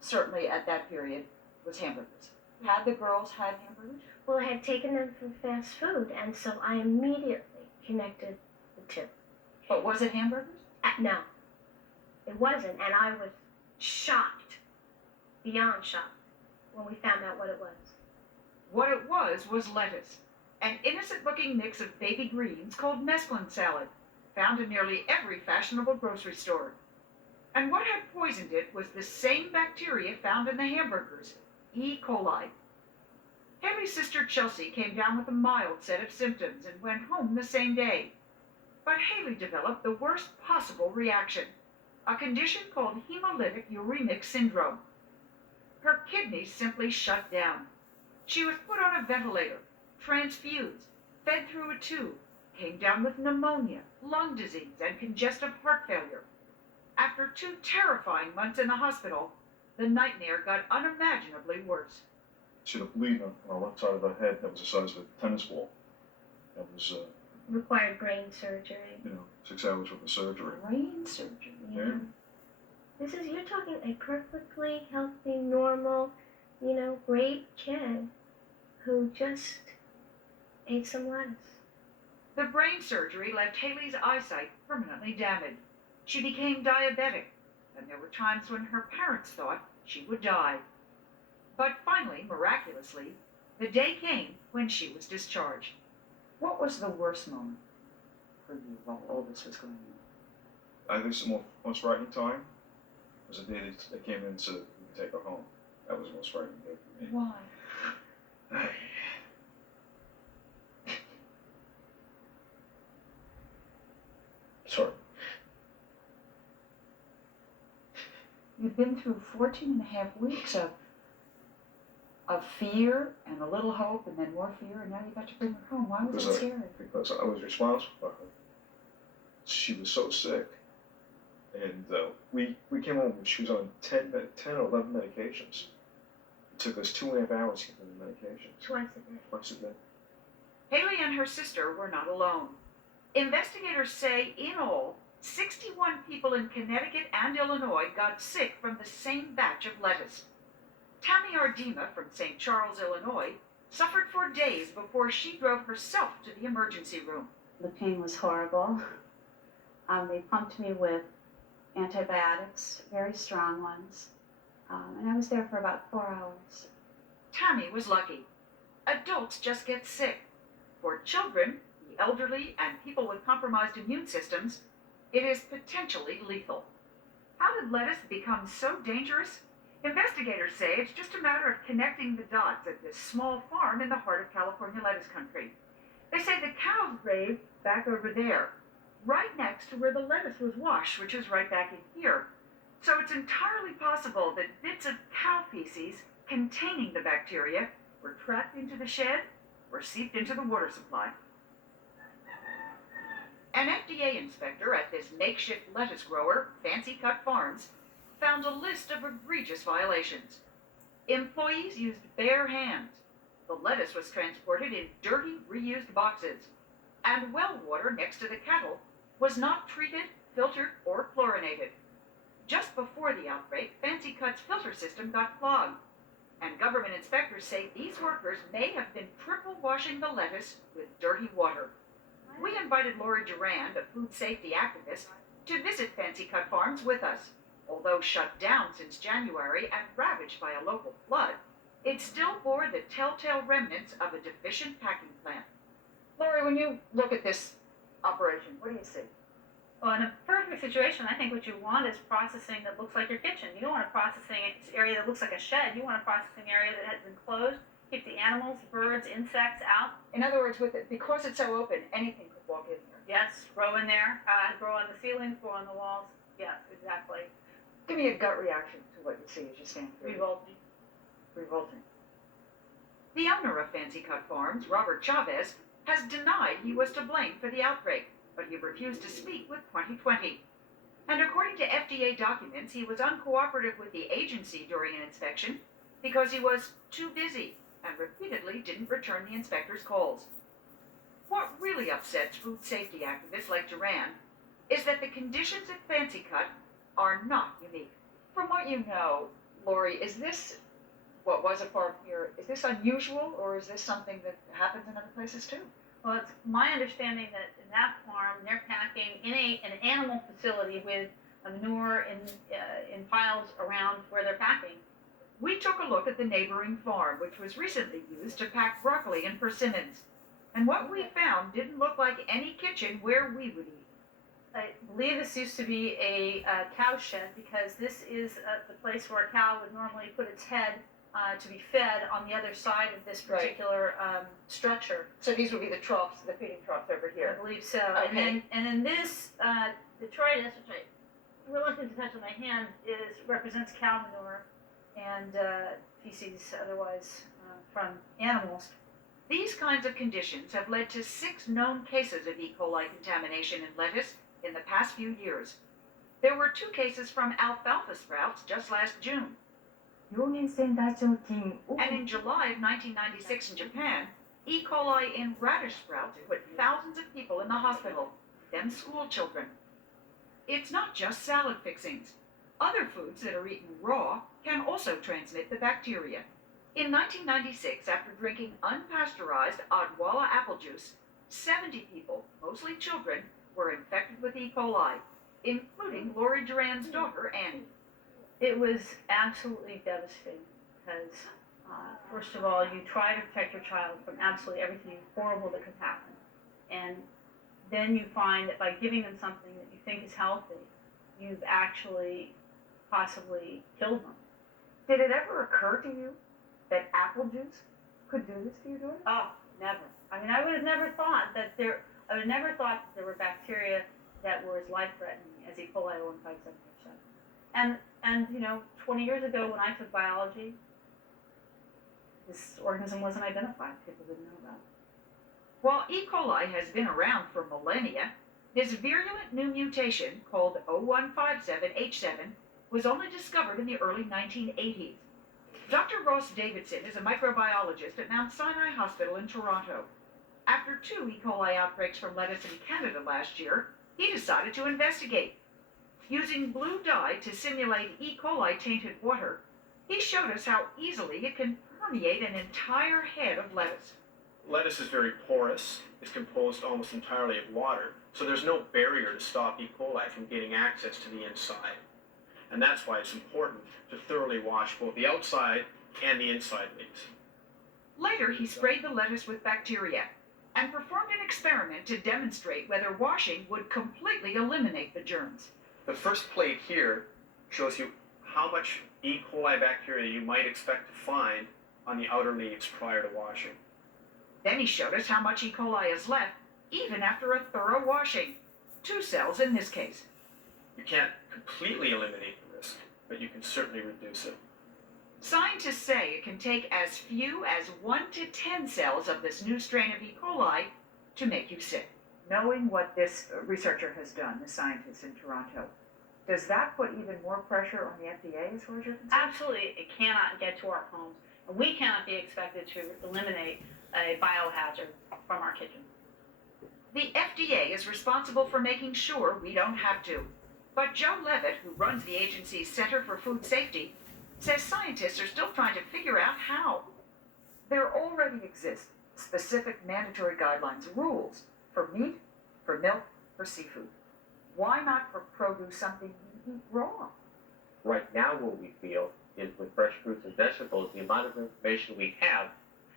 certainly at that period, was hamburgers. Had the girls had hamburgers? Well, I had taken them from fast food, and so I immediately connected the two. But was it hamburgers? No, it wasn't, and I was shocked, beyond shocked, when we found out what it was. What it was lettuce, an innocent-looking mix of baby greens called mesclun salad, found in nearly every fashionable grocery store. And what had poisoned it was the same bacteria found in the hamburgers, E. coli. Haley's sister Chelsea came down with a mild set of symptoms and went home the same day. But Haley developed the worst possible reaction, a condition called hemolytic uremic syndrome. Her kidneys simply shut down. She was put on a ventilator, transfused, fed through a tube, came down with pneumonia, lung disease, and congestive heart failure. After 2 terrifying months in the hospital, the nightmare got unimaginably worse. She had a bleed on the left side of her head that was the size of a tennis ball. That was, Required brain surgery. 6 hours worth of surgery. Brain surgery? Yeah. You're talking a perfectly healthy, normal, great kid who just ate some lettuce. The brain surgery left Haley's eyesight permanently damaged. She became diabetic, and there were times when her parents thought she would die. But finally, miraculously, the day came when she was discharged. What was the worst moment for you while all this was going on? I think the most frightening time was the day they came in to take her home. That was the most frightening day for me. Why? Sorry. You've been through 14 and a half weeks of fear and a little hope and then more fear, and now you got to bring her home. Why was it scary? Because I was responsible for her. She was so sick. And we came home and she was on 10 or 11 medications. It took us 2.5 hours to get the medications. Twice a day. Haley and her sister were not alone. Investigators say in all, 61 people in Connecticut and Illinois got sick from the same batch of lettuce. Tammy Ardema from St. Charles, Illinois, suffered for days before she drove herself to the emergency room. The pain was horrible. They pumped me with antibiotics, very strong ones, and I was there for about 4 hours. Tammy was lucky. Adults just get sick. For children, the elderly, and people with compromised immune systems, it is potentially lethal. How did lettuce become so dangerous? Investigators say it's just a matter of connecting the dots at this small farm in the heart of California lettuce country. They say the cows grazed back over there, right next to where the lettuce was washed, which is right back in here. So it's entirely possible that bits of cow feces containing the bacteria were trapped into the shed or seeped into the water supply. An FDA inspector at this makeshift lettuce grower, Fancy Cut Farms, found a list of egregious violations. Employees used bare hands. The lettuce was transported in dirty, reused boxes. And well water next to the cattle was not treated, filtered, or chlorinated. Just before the outbreak, Fancy Cut's filter system got clogged. And government inspectors say these workers may have been triple washing the lettuce with dirty water. we invited Lori Durand, a food safety activist, to visit Fancy Cut Farms with us. Although shut down since January and ravaged by a local flood, it still bore the telltale remnants of a deficient packing plant. Lori, when you look at this operation, what do you see? Well, in a perfect situation, I think what you want is processing that looks like your kitchen. You don't want a processing area that looks like a shed. You want a processing area that has been closed, keep the animals, birds, insects out. In other words, with it, because it's so open, anything could walk in there. Yes, grow in there, grow on the ceilings, grow on the walls. Yes, exactly. Give me a gut reaction to what you see as you stand here. Revolting. Revolting. The owner of Fancy Cut Farms, Robert Chavez, has denied he was to blame for the outbreak, but he refused to speak with 2020. And according to FDA documents, he was uncooperative with the agency during an inspection because he was too busy and repeatedly didn't return the inspector's calls. What really upsets food safety activists like Duran is that the conditions at Fancy Cut are not unique. From what you know, Lori, is this what was a farm here? Is this unusual, or is this something that happens in other places too? Well, it's my understanding that in that farm, they're packing in an animal facility with manure in piles around where they're packing. We took a look at the neighboring farm, which was recently used to pack broccoli and persimmons. And what we found didn't look like any kitchen where we would eat. I believe this used to be a cow shed, because this is the place where a cow would normally put its head to be fed on the other side of this particular structure. So these would be the troughs, the feeding troughs over here. I believe so. Okay. And then this detritus, which I'm reluctant to touch with my hand, represents cow manure and feces otherwise from animals. These kinds of conditions have led to 6 known cases of E. coli contamination in lettuce in the past few years. There were 2 cases from alfalfa sprouts just last June. And in July of 1996 in Japan, E. coli in radish sprouts put thousands of people in the hospital, them school children. It's not just salad fixings. Other foods that are eaten raw can also transmit the bacteria. In 1996, after drinking unpasteurized Odwalla apple juice, 70 people, mostly children, were infected with E. coli, including Lori Duran's daughter, Annie. It was absolutely devastating because, first of all, you try to protect your child from absolutely everything horrible that could happen. And then you find that by giving them something that you think is healthy, you've actually possibly killed them. Did it ever occur to you that apple juice could do this to your daughter? Oh, never. I mean, I would have never thought that there were bacteria that were as life-threatening as E. coli 157%. And 20 years ago when I took biology, this organism wasn't identified. People didn't know about it. While E. coli has been around for millennia, this virulent new mutation called O157H7 was only discovered in the early 1980s. Dr. Ross Davidson is a microbiologist at Mount Sinai Hospital in Toronto. After 2 E. coli outbreaks from lettuce in Canada last year, he decided to investigate. Using blue dye to simulate E. coli tainted water, he showed us how easily it can permeate an entire head of lettuce. Lettuce is very porous. It's composed almost entirely of water, so there's no barrier to stop E. coli from getting access to the inside. And that's why it's important to thoroughly wash both the outside and the inside leaves. Later, he sprayed the lettuce with bacteria and performed an experiment to demonstrate whether washing would completely eliminate the germs. The first plate here shows you how much E. coli bacteria you might expect to find on the outer leaves prior to washing. Then he showed us how much E. coli is left, even after a thorough washing. 2 cells in this case. You can't completely eliminate the risk, but you can certainly reduce it. Scientists say it can take as few as 1 to 10 cells of this new strain of E. coli to make you sick. Knowing what this researcher has done, the scientist in Toronto, does that put even more pressure on the FDA as far as you're concerned? Absolutely, it cannot get to our homes, and we cannot be expected to eliminate a biohazard from our kitchen. The FDA is responsible for making sure we don't have to. But Joe Levitt, who runs the agency's Center for Food Safety, says scientists are still trying to figure out how. There already exist specific mandatory guidelines, rules for meat For milk, for seafood. Why not for produce, something you eat raw? Right now what we feel is with fresh fruits and vegetables, the amount of information we have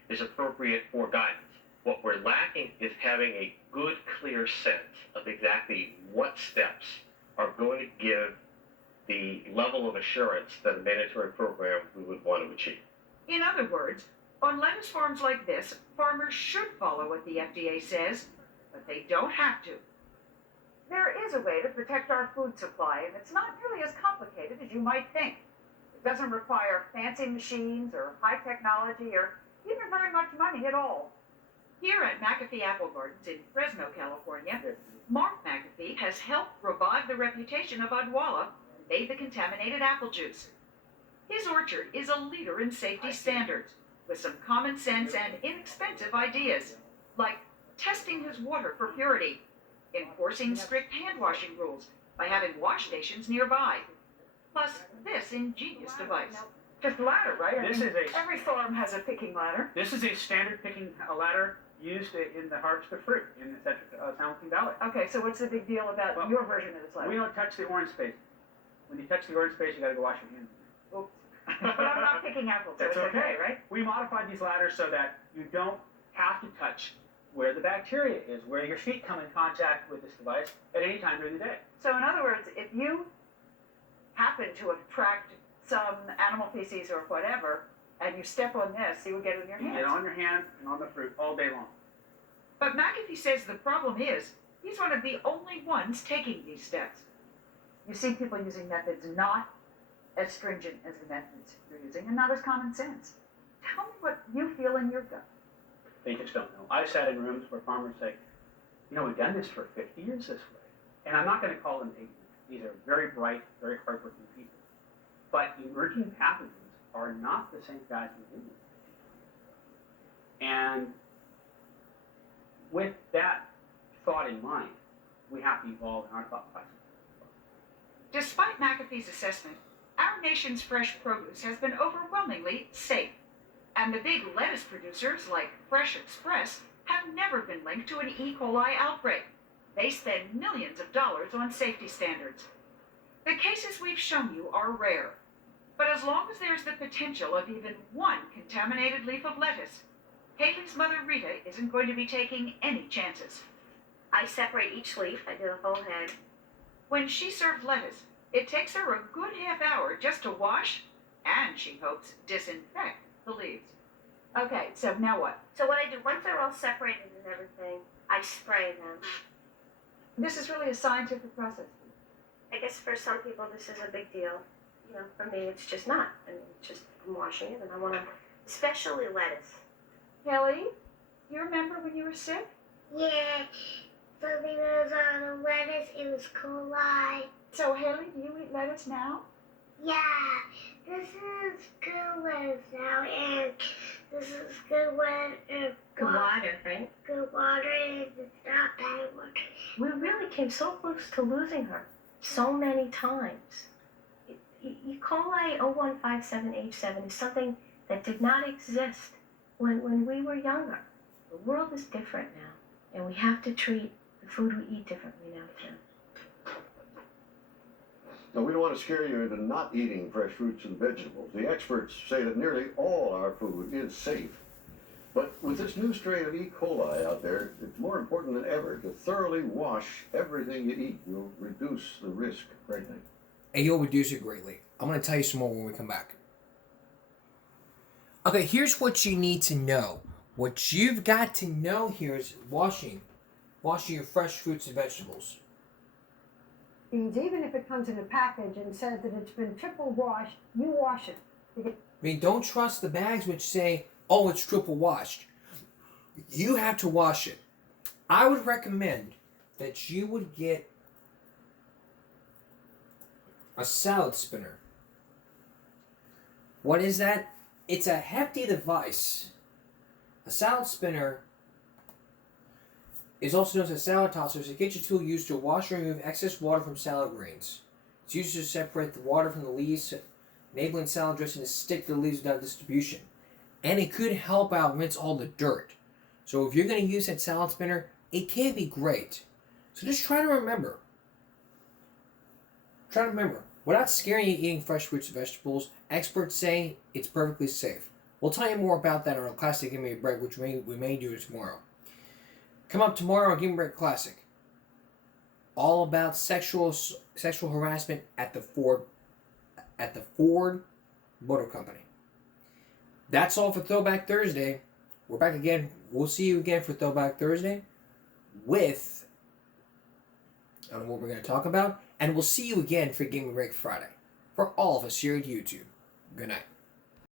is appropriate for guidance. What we're lacking is having a good, clear sense of exactly what steps are going to give the level of assurance that a mandatory program we would want to achieve. In other words, on lettuce farms like this, farmers should follow what the FDA says, but they don't have to. There is a way to protect our food supply, and it's not nearly as complicated as you might think. It doesn't require fancy machines or high technology or even very much money at all. Here at McAfee Apple Gardens in Fresno, California, Mark McAfee has helped revive the reputation of Odwalla and made the contaminated apple juice. His orchard is a leader in safety standards, with some common sense and inexpensive ideas, like testing his water for purity, enforcing strict hand-washing rules by having wash stations nearby, plus this ingenious device. Just a ladder, right? Every farm has a picking ladder. This is a standard picking ladder used in the harvest of fruit in the San Joaquin Valley. Okay, so what's the big deal about your version of this ladder? We don't touch the orange space. When you touch the orange space, you gotta go wash your hands. Oops. But I'm not picking apples, so That's it's okay, right? We modified these ladders so that you don't have to touch where the bacteria is, where your feet come in contact with this device at any time during the day. So in other words, if you happen to attract some animal feces or whatever, and you step on this, you will get it in your hands. Get on your hand and on the fruit all day long. But McAfee says the problem is, he's one of the only ones taking these steps. You see people using methods not as stringent as the methods you're using, and not as common sense. Tell me what you feel in your gut. They just don't know. I've sat in rooms where farmers say, you know, we've done this for 50 years this way. And I'm not going to call them ignorant. These are very bright, very hardworking people. But emerging pathogens are not the same guys we do. And with that thought in mind, we have to evolve in our thought process. Despite McAfee's assessment, our nation's fresh produce has been overwhelmingly safe. And the big lettuce producers, like Fresh Express, have never been linked to an E. coli outbreak. They spend millions of dollars on safety standards. The cases we've shown you are rare. But as long as there's the potential of even one contaminated leaf of lettuce, Haley's mother Rita isn't going to be taking any chances. I separate each leaf. I do the whole head. When she served lettuce, it takes her a good half hour just to wash, and she hopes disinfect, the leaves. Okay, so now what? So what I do, once they're all separated and everything, I spray them. This is really a scientific process. I guess for some people this is a big deal. You know, for me it's just not. I mean, it's just, I'm washing it and I want to, especially lettuce. Kelly, you remember when you were sick? Yeah, something was on the lettuce, it was coli. So Haley, do you eat lettuce now? Yeah, this is good lettuce now, and this is good water. Good water, right? Good water, and it's not bad water. We really came so close to losing her so many times. E. coli 0157H7 is something that did not exist when we were younger. The world is different now, and we have to treat the food we eat differently now too. Now, we don't want to scare you into not eating fresh fruits and vegetables. The experts say that nearly all our food is safe. But with this new strain of E. coli out there, it's more important than ever to thoroughly wash everything you eat. You'll reduce the risk greatly. And you'll reduce it greatly. I'm going to tell you some more when we come back. Okay, here's what you need to know. What you've got to know here is washing your fresh fruits and vegetables. Even if it comes in a package and says that it's been triple washed, you wash it. I mean, don't trust the bags which say, oh, it's triple washed. You have to wash it. I would recommend that you would get a salad spinner. What is that? It's a hefty device. A salad spinner is also known as a salad tosser. It's a kitchen tool used to wash and remove excess water from salad grains. It's used to separate the water from the leaves, enabling salad dressing to stick to the leaves without distribution. And it could help out rinse all the dirt. So if you're going to use that salad spinner, it can be great. So just try to remember. Try to remember. Without scaring you eating fresh fruits and vegetables, experts say it's perfectly safe. We'll tell you more about that on our Classic Give Me a Break, which we may do tomorrow. Come up tomorrow on Give Me a Break Classic. All about sexual harassment at the Ford Motor Company. That's all for Throwback Thursday. We're back again. We'll see you again for Throwback Thursday with, I don't know what we're going to talk about, and we'll see you again for Give Me a Break Friday. For all of us here at YouTube, good night.